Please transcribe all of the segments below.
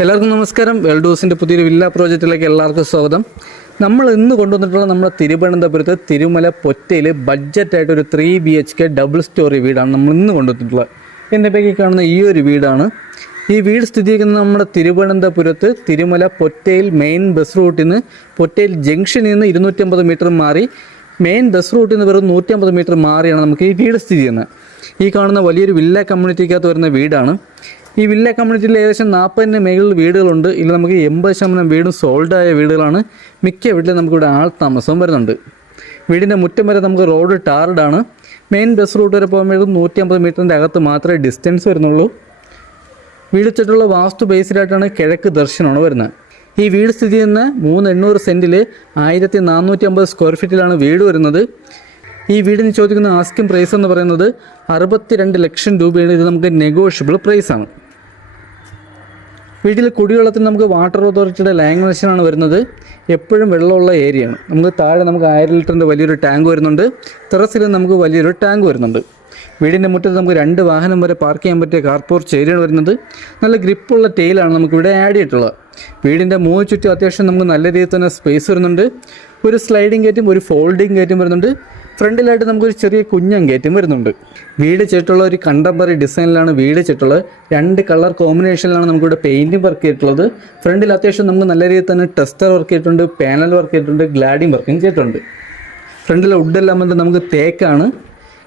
എല്ലാവർക്കും നമസ്കാരം. വെൽഡോസിൻ്റെ പുതിയൊരു വില്ല പ്രോജക്റ്റിലേക്ക് എല്ലാവർക്കും സ്വാഗതം. നമ്മൾ ഇന്ന് കൊണ്ടുവന്നിട്ടുള്ള നമ്മുടെ തിരുവനന്തപുരത്ത് തിരുമല പൊറ്റയിൽ ബഡ്ജറ്റായിട്ടൊരു 3 BHK ഡബിൾ സ്റ്റോറി വീടാണ് നമ്മൾ ഇന്ന് കൊണ്ടുവന്നിട്ടുള്ളത്. എൻ്റെ ബാക്കി കാണുന്ന ഈ ഒരു വീടാണ്. ഈ വീട് സ്ഥിതി ചെയ്യുന്നത് നമ്മുടെ തിരുവനന്തപുരത്ത് തിരുമല പൊറ്റയിൽ മെയിൻ ബസ് റൂട്ടിൽ നിന്ന് പൊറ്റയിൽ ജംഗ്ഷനിൽ നിന്ന് 250 മീറ്റർ മാറി മെയിൻ ബസ് റൂട്ടിൽ നിന്ന് വെറും 150 മീറ്റർ മാറിയാണ് നമുക്ക് ഈ വീട് സ്ഥിതി ചെയ്യുന്നത്. ഈ കാണുന്ന വലിയൊരു വില്ല കമ്മ്യൂണിറ്റിക്കകത്ത് വരുന്ന വീടാണ്. ഈ വില്ല കമ്മ്യൂണിറ്റിയിൽ ഏകദേശം 40 മേഖലയിൽ വീടുകളുണ്ട്. ഇതിൽ നമുക്ക് 80% വീടും സോൾഡായ വീടുകളാണ്. മിക്ക വീട്ടിലും നമുക്കിവിടെ ആൾ താമസവും വരുന്നുണ്ട്. വീടിൻ്റെ മുറ്റം വരെ നമുക്ക് റോഡ് ടാർഡാണ്. മെയിൻ ബസ് റൂട്ട് വരെ പോകുമ്പോഴും 150 മീറ്ററിൻ്റെ അകത്ത് മാത്രമേ ഡിസ്റ്റൻസ് വരുന്നുള്ളൂ. വീട് ചുറ്റുള്ള വാസ്തു ബേസ്ഡായിട്ടാണ് കിഴക്ക് ദർശനമാണ് വരുന്നത്. ഈ വീട് സ്ഥിതി ചെയ്യുന്ന 3,800 സെൻറ്റിൽ 1,450 സ്ക്വയർ ഫീറ്റിലാണ് വീട് വരുന്നത്. ഈ വീടിന് ചോദിക്കുന്ന ആസ്കിംഗ് പ്രൈസ് എന്ന് പറയുന്നത് 62 ലക്ഷം രൂപയാണ്. ഇത് നമുക്ക് നെഗോഷ്യബിൾ പ്രൈസാണ്. വീട്ടിൽ കുടിവെള്ളത്തിന് നമുക്ക് വാട്ടർ അതോറിറ്റിയുടെ ലൈൻ കണക്ഷനാണ് വരുന്നത്. എപ്പോഴും വെള്ളമുള്ള ഏരിയയാണ്. നമുക്ക് താഴെ നമുക്ക് 1000 ലിറ്ററിൻ്റെ വലിയൊരു ടാങ്ക് വരുന്നുണ്ട്. ടെറസിൽ നമുക്ക് വലിയൊരു ടാങ്ക് വരുന്നുണ്ട്. വീടിൻ്റെ മുറ്റത്ത് നമുക്ക് 2 വാഹനം വരെ പാർക്ക് ചെയ്യാൻ പറ്റിയ കാർ പോർച്ച് ഏരിയയാണ് വരുന്നത്. നല്ല ഗ്രിപ്പുള്ള ടൈലാണ് നമുക്കിവിടെ ആഡ് ചെയ്തിട്ടുള്ളത്. വീടിൻ്റെ 3 ചുറ്റും അത്യാവശ്യം നമുക്ക് നല്ല രീതിയിൽ തന്നെ സ്പേസ് വരുന്നുണ്ട്. ഒരു സ്ലൈഡിങ് ഗേറ്റും ഒരു ഫോൾഡിങ് ഗേറ്റും വരുന്നുണ്ട്. ഫ്രണ്ടിലായിട്ട് നമുക്കൊരു ചെറിയ കുഞ്ഞൻ ഗേറ്റും വരുന്നുണ്ട്. വീട് ചെയ്തിട്ടുള്ള ഒരു കണ്ടംപററി ഡിസൈനിലാണ് വീട് ചെയ്തിട്ടുള്ളത്. 2 കളർ കോമ്പിനേഷനിലാണ് നമുക്കിവിടെ പെയിൻറ്റിങ് വർക്ക് ചെയ്തിട്ടുള്ളത്. ഫ്രണ്ടിൽ അത്യാവശ്യം നമുക്ക് നല്ല രീതിയിൽ തന്നെ ടെസ്റ്റർ വർക്ക് ചെയ്തിട്ടുണ്ട്, പാനൽ വർക്ക് ചെയ്തിട്ടുണ്ട്, ഗ്ലാഡിങ് വർക്കും ചെയ്തിട്ടുണ്ട്. ഫ്രണ്ടിലെ വുഡെല്ലാം വന്നിട്ട് നമുക്ക് തേക്കാണ്.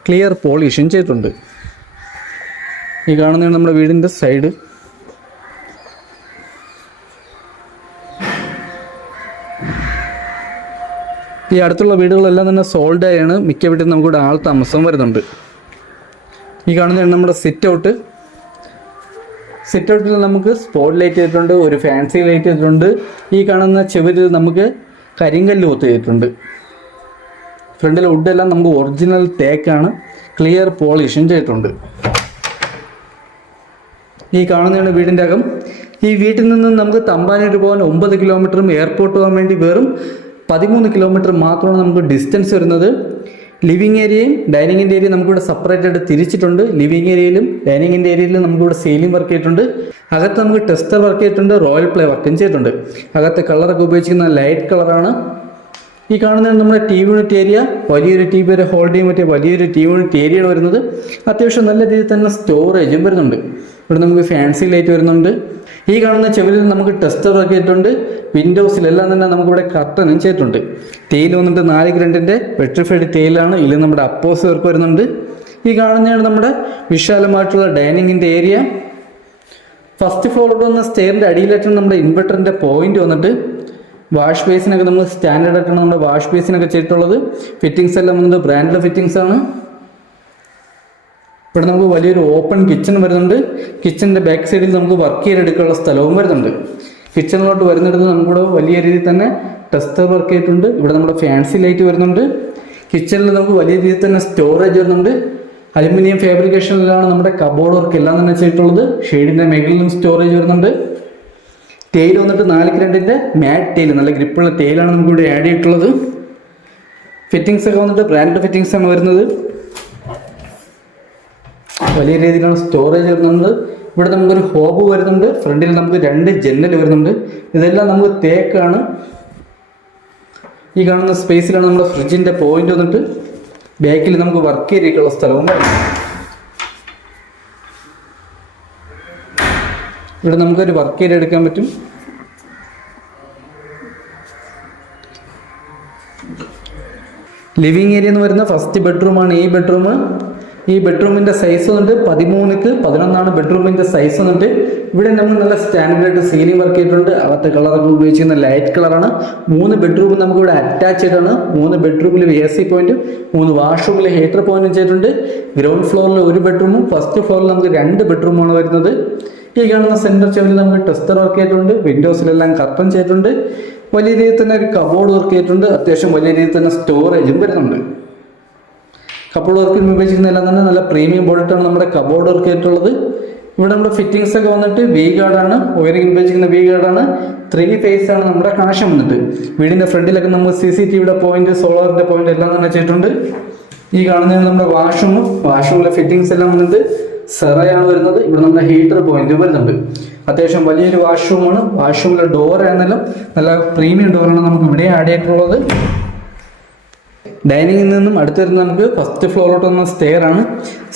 ക്ലിയർ പോളിഷും ചെയ്തിട്ടുണ്ട്. ഈ കാണുന്നതാണ് നമ്മുടെ വീടിൻ്റെ സൈഡ്. ഈ അടുത്തുള്ള വീടുകളെല്ലാം തന്നെ സോൾഡായാണ്. മിക്ക വീട്ടിൽ നമുക്കിവിടെ ആൾ താമസം വരുന്നുണ്ട്. ഈ കാണുന്നതാണ് നമ്മുടെ സിറ്റ് ഔട്ട്. സിറ്റ് ഔട്ടിൽ നമുക്ക് സ്പോട്ട് ലൈറ്റ് ചെയ്തിട്ടുണ്ട്, ഒരു ഫാൻസി ലൈറ്റ് ചെയ്തിട്ടുണ്ട്. ഈ കാണുന്ന ചുവരിൽ നമുക്ക് കരിങ്കല്ല് കൊത്ത് ചെയ്തിട്ടുണ്ട്. ഫ്രണ്ടിലെ വുഡെല്ലാം നമുക്ക് ഒറിജിനൽ തേക്കാണ്. ക്ലിയർ പോളിഷും ചെയ്തിട്ടുണ്ട്. ഈ കാണുന്നതാണ് വീടിൻ്റെ അകം. ഈ വീട്ടിൽ നിന്ന് നമുക്ക് തമ്പാനൂർ പോകാൻ 9 കിലോമീറ്ററും എയർപോർട്ട് പോകാൻ വേണ്ടി വെറും 13 കിലോമീറ്റർ മാത്രമാണ് നമുക്ക് ഡിസ്റ്റൻസ് വരുന്നത്. ലിവിങ് ഏരിയയും ഡൈനിങ്ങിൻ്റെ ഏരിയയും നമുക്കിവിടെ സെപ്പറേറ്റ് ആയിട്ട് തിരിച്ചിട്ടുണ്ട്. ലിവിങ് ഏരിയയിലും ഡൈനിങ്ങിൻ്റെ ഏരിയയിലും നമുക്കിവിടെ സീലിംഗ് വർക്ക് ചെയ്തിട്ടുണ്ട്. അകത്ത് നമുക്ക് ടെസ്റ്റർ വർക്ക് ചെയ്തിട്ടുണ്ട്, റോയൽ പ്ലേ വർക്കും ചെയ്തിട്ടുണ്ട്. അകത്ത് കളറൊക്കെ ഉപയോഗിച്ചിരിക്കുന്ന ലൈറ്റ് കളറാണ്. ഈ കാണുന്നതാണ് നമ്മുടെ ടി വി യൂണിറ്റ് ഏരിയ. വലിയൊരു ടി വി വരെ ഹോൾഡ് ചെയ്യാൻ പറ്റിയ വലിയൊരു ടി വി യൂണിറ്റ് ഏരിയയാണ് വരുന്നത്. അത്യാവശ്യം നല്ല രീതിയിൽ തന്നെ സ്റ്റോറേജും വരുന്നുണ്ട്. ഇവിടെ നമുക്ക് ഫാൻസി ലൈറ്റ് വരുന്നുണ്ട്. ഈ കാണുന്ന ചെവിലിൽ നമുക്ക് ടെസ്റ്റർ വർക്ക് ചെയ്തിട്ടുണ്ട്. വിൻഡോസിലെല്ലാം തന്നെ നമുക്കിവിടെ കർട്ടനും ചെയ്തിട്ടുണ്ട്. ടെയിൽ വന്നിട്ട് 4 ഗ്രണ്ടിൻ്റെ വെട്രിഫൈഡ് ടെയിലാണ്. ഇതിൽ നമ്മുടെ അപ്പോസ് വർക്ക് വരുന്നുണ്ട്. ഈ കാണുന്നതാണ് നമ്മുടെ വിശാലമായിട്ടുള്ള ഡൈനിങ്ങിൻ്റെ ഏരിയ. ഫസ്റ്റ് ഫ്ലോറിൽ വന്ന സ്റ്റെയറിൻ്റെ അടിയിലായിട്ടാണ് നമ്മുടെ ഇൻവെർട്ടറിൻ്റെ പോയിന്റ് വന്നിട്ട്. വാഷ് ബേസിനൊക്കെ നമ്മൾ സ്റ്റാൻഡേർഡ് ആയിട്ടാണ് നമ്മുടെ വാഷ് ബേസിനൊക്കെ ചെയ്തിട്ടുള്ളത്. ഫിറ്റിങ്സ് എല്ലാം വന്നിട്ട് ബ്രാൻഡിലെ ഫിറ്റിങ്സ് ആണ്. ഇവിടെ നമുക്ക് വലിയൊരു ഓപ്പൺ കിച്ചൺ വരുന്നുണ്ട്. കിച്ചണിൻ്റെ ബാക്ക് സൈഡിൽ നമുക്ക് വർക്ക് ചെയ്തെടുക്കാനുള്ള സ്ഥലവും വരുന്നുണ്ട്. കിച്ചണിലോട്ട് വരുന്നിടത്ത് നമുക്കിവിടെ വലിയ രീതിയിൽ തന്നെ ടെസ്റ്റർ വർക്ക് ചെയ്തിട്ടുണ്ട്. ഇവിടെ നമ്മുടെ ഫാൻസി ലൈറ്റ് വരുന്നുണ്ട്. കിച്ചണിൽ നമുക്ക് വലിയ രീതിയിൽ തന്നെ സ്റ്റോറേജ് വരുന്നുണ്ട്. അലുമിനിയം ഫാബ്രിക്കേഷനിലാണ് നമ്മുടെ കബോർഡ് വർക്ക് എല്ലാം തന്നെ ചെയ്തിട്ടുള്ളത്. ഷെയ്ഡിൻ്റെ മേഖലയിലും സ്റ്റോറേജ് വരുന്നുണ്ട്. ടെയിൽ വന്നിട്ട് 4 ഗ്രണ്ടിൻ്റെ മാറ്റ് ടെയിൽ, നല്ല ഗ്രിപ്പുള്ള ടെയിലാണ് നമുക്കിവിടെ ആഡ് ചെയ്തിട്ടുള്ളത്. ഫിറ്റിങ്സ് ഒക്കെ വന്നിട്ട് ബ്രാൻഡ് ഫിറ്റിങ്സ് ആണ് വരുന്നത്. വലിയ രീതിയിലാണ് സ്റ്റോറേജ് വരുന്നുണ്ട്. ഇവിടെ നമുക്കൊരു ഹോബ് വരുന്നുണ്ട്. ഫ്രണ്ടിൽ നമുക്ക് 2 ജനൽ വരുന്നുണ്ട്. ഇതെല്ലാം നമുക്ക് തേക്കാണ്. ഈ കാണുന്ന സ്പേസിലാണ് നമ്മുടെ ഫ്രിഡ്ജിൻ്റെ പോയിന്റ് വന്നിട്ട്. ബാക്കിൽ നമുക്ക് വർക്ക് ഏരിയക്കുള്ള സ്ഥലവും വരുന്നു. ഇവിടെ നമുക്കൊരു വർക്ക് ഏരിയ എടുക്കാൻ പറ്റും. ലിവിങ് ഏരിയ എന്ന് വരുന്ന ഫസ്റ്റ് ബെഡ്റൂമാണ് ഈ ബെഡ്റൂം. ഈ ബെഡ്റൂമിൻ്റെ സൈസ് വന്നിട്ട് 13x11 ബെഡ്റൂമിൻ്റെ സൈസ് വന്നിട്ട്. ഇവിടെ നമ്മൾ നല്ല സ്റ്റാൻഡേർഡ് സീലിംഗ് വർക്ക് ചെയ്തിട്ടുണ്ട്. അകത്തെ കളറൊക്കെ ഉപയോഗിച്ചിരുന്ന ലൈറ്റ് കളറാണ്. 3 ബെഡ്റൂം നമുക്കിവിടെ അറ്റാച്ച്ഡ് ആണ്. 3 ബെഡ്റൂമിൽ AC പോയിന്റും 3 വാഷ്റൂമിൽ ഹീറ്റർ പോയിന്റും ചെയ്തിട്ടുണ്ട്. ഗ്രൗണ്ട് ഫ്ലോറിൽ 1 ബെഡ്റൂമും ഫസ്റ്റ് ഫ്ലോറിൽ നമുക്ക് 2 ബെഡ്റൂമാണ് വരുന്നത്. ഈ കാണുന്ന സെൻറ്റർ ചെവിൽ നമുക്ക് ടെസ്റ്റർ വർക്ക് ചെയ്തിട്ടുണ്ട്. വിൻഡോസിലെല്ലാം കർട്ടൻ ചെയ്തിട്ടുണ്ട്. വലിയ രീതിയിൽ തന്നെ ഒരു കബോർഡ് വർക്ക് ചെയ്തിട്ടുണ്ട്. അത്യാവശ്യം വലിയ രീതിയിൽ തന്നെ സ്റ്റോറേജും വരുന്നുണ്ട്. കബോർഡ് വർക്കിന് ഉപയോഗിച്ചിരിക്കുന്നതെല്ലാം തന്നെ നല്ല പ്രീമിയം ബോൾട്ടാണ് നമ്മുടെ കബോർഡ് വർക്ക് ചെയ്തിട്ടുള്ളത്. ഇവിടെ നമ്മുടെ ഫിറ്റിങ്സ് ഒക്കെ വന്നിട്ട് വി ഗാർഡാണ്. വയറിംഗ് ഉപയോഗിച്ചിരിക്കുന്ന വി ഗാർഡാണ്. 3 ഫേസ് ആണ് നമ്മുടെ കണക്ഷൻ വന്നിട്ട്. വീടിൻ്റെ ഫ്രണ്ടിലൊക്കെ നമുക്ക് CCTVയുടെ പോയിന്റ്, സോളാറിൻ്റെ പോയിന്റ് എല്ലാം തന്നെ ചെയ്തിട്ടുണ്ട്. ഈ കാണുന്നതാണ് നമ്മുടെ വാഷ്റൂമിലെ ഫിറ്റിങ്സ് എല്ലാം വന്നിട്ട് സെറയാണ് വരുന്നത്. ഇവിടെ നമ്മുടെ ഹീറ്റർ പോയിന്റ് വരുന്നുണ്ട്. അത്യാവശ്യം വലിയൊരു വാഷ്റൂമാണ്. വാഷ്റൂമിലെ ഡോർ ആണെങ്കിലും നല്ല പ്രീമിയം ഡോറാണ് നമുക്ക് ഇവിടെ ആഡ് ചെയ്തിട്ടുള്ളത്. ഡൈനിങ്ങിൽ നിന്നും അടുത്ത് വരുന്നത് നമുക്ക് ഫസ്റ്റ് ഫ്ലോറിലോട്ട് വന്ന സ്റ്റെയർ ആണ്.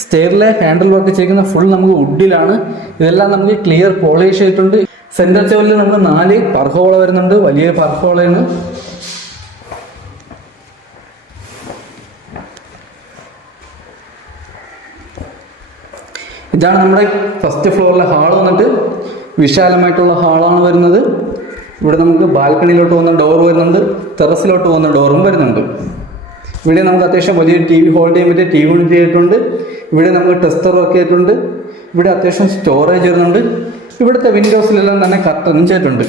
സ്റ്റെയറിലെ ഹാൻഡിൽ വർക്ക് ചെയ്യുന്ന ഫുൾ നമുക്ക് വുഡിലാണ്. ഇതെല്ലാം നമുക്ക് ക്ലിയർ പോളിഷ് ചെയ്തിട്ടുണ്ട്. സെന്റർ ചെവലിൽ നമുക്ക് 4 പർഹോള വരുന്നുണ്ട്, വലിയ പർഹോളയാണ്. ഇതാണ് നമ്മുടെ ഫസ്റ്റ് ഫ്ലോറിലെ ഹാൾ വന്നിട്ട് വിശാലമായിട്ടുള്ള ഹാളാണ് വരുന്നത്. ഇവിടെ നമുക്ക് ബാൽക്കണിയിലോട്ട് പോകുന്ന ഡോർ വരുന്നുണ്ട്, ടെറസിലോട്ട് പോകുന്ന ഡോറും വരുന്നുണ്ട്. ഇവിടെ നമുക്ക് അത്യാവശ്യം വലിയൊരു TV ഹോൾഡ് ചെയ്യാൻ പറ്റിയ TV യൂണിറ്റ് ചെയ്തിട്ടുണ്ട്. ഇവിടെ നമുക്ക് ടെസ്റ്റർ വർക്ക് ചെയ്തിട്ടുണ്ട്. ഇവിടെ അത്യാവശ്യം സ്റ്റോറേജ് വരുന്നുണ്ട്. ഇവിടുത്തെ വിൻഡോസിലെല്ലാം തന്നെ കർട്ടനും ചെയ്തിട്ടുണ്ട്.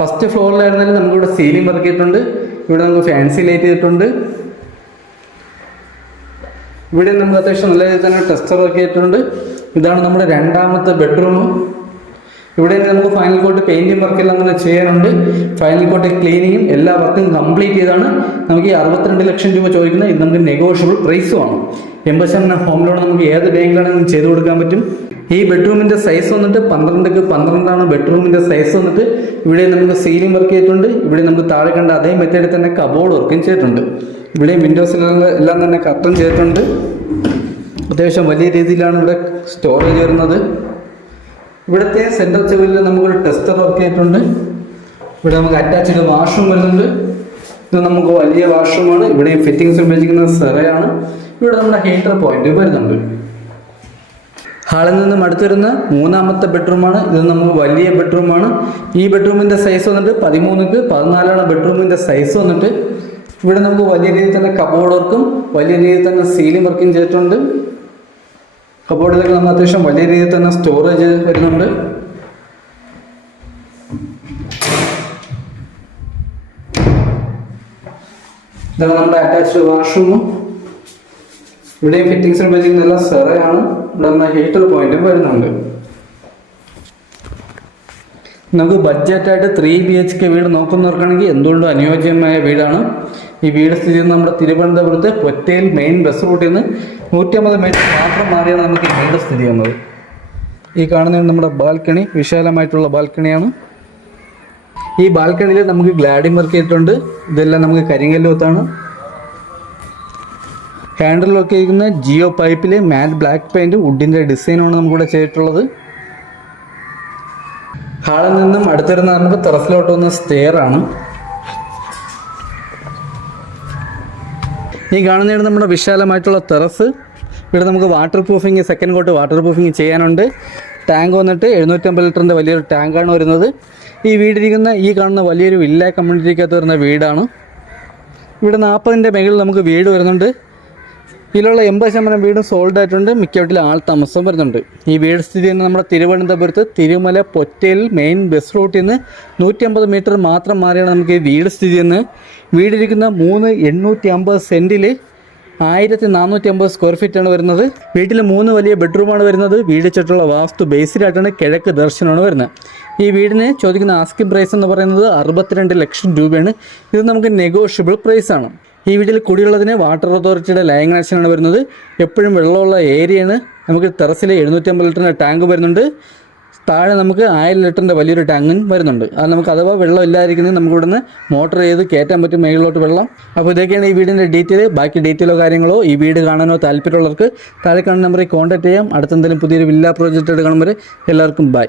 ഫസ്റ്റ് ഫ്ലോറിലായിരുന്നാലും നമുക്കിവിടെ സീലിംഗ് വർക്ക് ചെയ്തിട്ടുണ്ട്. ഇവിടെ നമുക്ക് ഫാൻസി ലൈറ്റ് ചെയ്തിട്ടുണ്ട്. ഇവിടെ നമുക്ക് അത്യാവശ്യം നല്ല രീതിയിൽ തന്നെ ടെസ്റ്റർ വർക്ക് ചെയ്തിട്ടുണ്ട്. ഇതാണ് നമ്മുടെ രണ്ടാമത്തെ ബെഡ്റൂം. ഇവിടെ നമുക്ക് ഫൈനൽ കോട്ട് പെയിന്റിംഗ് വർക്കെല്ലാം അങ്ങനെ ചെയ്യാനുണ്ട്. ഫൈനൽ കോട്ട് ക്ലീനിങ്ങും എല്ലാ വർക്കും കംപ്ലീറ്റ് ചെയ്താണ് നമുക്ക് ഈ 62 ലക്ഷം രൂപ ചോദിക്കുന്നത്. ഇത് നമുക്ക് നെഗോഷ്യബിൾ പ്രൈസുമാണ്. 80% ഹോം ലോൺ നമുക്ക് ഏത് ബാങ്കിലാണെങ്കിലും ചെയ്ത് കൊടുക്കാൻ പറ്റും. ഈ ബെഡ്റൂമിന്റെ സൈസ് വന്നിട്ട് 12x12 ബെഡ്റൂമിന്റെ സൈസ് വന്നിട്ട്. ഇവിടെ നമുക്ക് സീലിംഗ് വർക്ക് ചെയ്തിട്ടുണ്ട്. ഇവിടെ നമുക്ക് താഴെ കണ്ട അതേ മെത്തേഡിൽ തന്നെ കബോർഡ് വർക്കും ചെയ്തിട്ടുണ്ട്. ഇവിടെ വിൻഡോസിലെല്ലാം തന്നെ കർട്ടൻ ചെയ്തിട്ടുണ്ട്. അത്യാവശ്യം വലിയ രീതിയിലാണ് ഇവിടെ സ്റ്റോറേജ് വരുന്നത്. ഇവിടുത്തെ സെൻറ്റർ ചെവിലിൽ നമുക്കൊരു ടെസ്റ്റർ വർക്ക് ചെയ്തിട്ടുണ്ട്. ഇവിടെ നമുക്ക് അറ്റാച്ച്ഡ് വാഷ്റൂം വരുന്നുണ്ട്. ഇത് നമുക്ക് വലിയ വാഷ്റൂമാണ്. ഇവിടെ ഫിറ്റിംഗ്സ് ഉപയോഗിക്കുന്നത് സെറയാണ്. ഇവിടെ നമ്മുടെ ഹീറ്റർ പോയിന്റ് വരുന്നുണ്ട്. ഹാളിൽ നിന്നും അടുത്ത് വരുന്ന മൂന്നാമത്തെ ബെഡ്റൂമാണ്. ഇത് നമുക്ക് വലിയ ബെഡ്റൂമാണ്. ഈ ബെഡ്റൂമിൻ്റെ സൈസ് വന്നിട്ട് 13x14 ബെഡ്റൂമിൻ്റെ സൈസ് വന്നിട്ട്. ഇവിടെ നമുക്ക് വലിയ രീതിയിൽ തന്നെ കബോർഡ് വർക്കും വലിയ രീതിയിൽ തന്നെ സീലിംഗ് വർക്കും ചെയ്തിട്ടുണ്ട്. കബോർഡിലൊക്കെ നമ്മൾ അത്യാവശ്യം വലിയ രീതിയിൽ തന്നെ സ്റ്റോറേജ് വരുന്നുണ്ട്. ഇതാണ് നമ്മുടെ അറ്റാച്ച്ഡ് വാഷ്റൂമും. ഇവിടെയും ഫിറ്റിംഗ്സ് ഉപയോഗിക്കുന്ന എല്ലാം സെറയാണ്. ഇവിടെ നമ്മുടെ ഹീറ്റർ പോയിന്റും വരുന്നുണ്ട്. നമുക്ക് ബഡ്ജറ്റായിട്ട് 3 BHK വീട് നോക്കുന്നവർക്കാണെങ്കിൽ എന്തുകൊണ്ടും അനുയോജ്യമായ വീടാണ്. ഈ വീട് സ്ഥിതി ചെയ്യുന്നത് നമ്മുടെ തിരുവനന്തപുരത്ത് പൊറ്റയിൽ മെയിൻ ബസ് റൂട്ടിൽ നിന്ന് 150 മീറ്റർ മാത്രം മാറിയാണ് നമുക്ക് ഈ വീട് സ്ഥിതി ചെയ്യുന്നത്. ഈ കാണുന്നത് നമ്മുടെ ബാൽക്കണി, വിശാലമായിട്ടുള്ള ബാൽക്കണിയാണ്. ഈ ബാൽക്കണിയിൽ നമുക്ക് ഗ്ലാഡിംഗ് വർക്ക് ചെയ്തിട്ടുണ്ട്. ഇതെല്ലാം നമുക്ക് കരിങ്കല്ലുത്താണ്. ഹാൻഡിലൊക്കെ ഇരിക്കുന്ന ജിയോ പൈപ്പിൽ മാറ്റ് ബ്ലാക്ക് പെയിന്റ് വുഡിൻ്റെ ഡിസൈനാണ് നമുക്കിവിടെ ചെയ്തിട്ടുള്ളത്. ഹാളിൽ നിന്നും അടുത്തിരുന്ന നമുക്ക് ടെറസിലോട്ട് വന്ന സ്റ്റെയർ ആണ്. ഈ കാണുന്നതാണ് നമ്മുടെ വിശാലമായിട്ടുള്ള ടെറസ്. ഇവിടെ നമുക്ക് waterproofing, second coat waterproofing ചെയ്യാനുണ്ട്. ടാങ്ക് വന്നിട്ട് 750 ലിറ്ററിൻ്റെ വലിയൊരു ടാങ്കാണ് വരുന്നത്. ഈ വീടിരിക്കുന്ന ഈ കാണുന്ന വലിയൊരു വില്ല കമ്മ്യൂണിറ്റിക്കകത്ത് വരുന്ന വീടാണ്. ഇവിടെ 40ൻ്റെ മുകളിൽ നമുക്ക് വീട് വരുന്നുണ്ട്. ഇതിലുള്ള 80% വീടും സോൾഡ് ആയിട്ടുണ്ട്. മിക്ക വീട്ടിൽ ആൾ താമസം വരുന്നുണ്ട്. ഈ വീട് സ്ഥിതി ചെയ്യുന്നത് നമ്മുടെ തിരുവനന്തപുരത്ത് തിരുമല പൊറ്റയിൽ മെയിൻ ബസ് റൂട്ടിൽ നിന്ന് 150 മീറ്റർ മാത്രം മാറിയാണ് നമുക്ക് ഈ വീട് സ്ഥിതി ചെയ്യുന്നത്. വീടിരിക്കുന്ന 3,850 സെൻറ്റിൽ 1,450 സ്ക്വയർ ഫീറ്റാണ് വരുന്നത്. വീട്ടിൽ 3 വലിയ ബെഡ്റൂമാണ് വരുന്നത്. വീട് ചുറ്റുള്ള വാസ്തു ബേസിലായിട്ടാണ് കിഴക്ക് ദർശനമാണ് വരുന്നത്. ഈ വീടിന് ചോദിക്കുന്ന ആസ്കിംഗ് പ്രൈസ് എന്ന് പറയുന്നത് 62 ലക്ഷം രൂപയാണ്. ഇത് നമുക്ക് നെഗോഷ്യബിൾ പ്രൈസാണ്. ഈ വീട്ടിൽ കുടിയുള്ളതിന് വാട്ടർ അതോറിറ്റിയുടെ ലൈൻ കണക്ഷനാണ് വരുന്നത്. എപ്പോഴും വെള്ളമുള്ള ഏരിയയാണ്. നമുക്ക് ടെറസിൽ 750 ലിറ്ററിൻ്റെ ടാങ്ക് വരുന്നുണ്ട്. താഴെ നമുക്ക് 1000 ലിറ്ററിൻ്റെ വലിയൊരു ടാങ്കും വരുന്നുണ്ട്. അത് നമുക്ക് അഥവാ വെള്ളം ഇല്ലാതിരിക്കുന്നത് നമുക്ക് ഇവിടുന്ന് മോട്ടർ ചെയ്ത് കയറ്റാൻ പറ്റും മേളിലോട്ട് വെള്ളം. അപ്പോൾ ഇതൊക്കെയാണ് ഈ വീടിൻ്റെ ഡീറ്റെയിൽ. ബാക്കി ഡീറ്റെയിലോ കാര്യങ്ങളോ ഈ വീട് കാണാനോ താല്പര്യമുള്ളവർക്ക് താഴെ കാണുന്ന നമ്പറിൽ കോൺടാക്ട് ചെയ്യാം. അടുത്തെന്തെങ്കിലും പുതിയൊരു വില്ല പ്രോജക്റ്റ് കാണുമ്പോൾ എല്ലാവർക്കും ബൈ.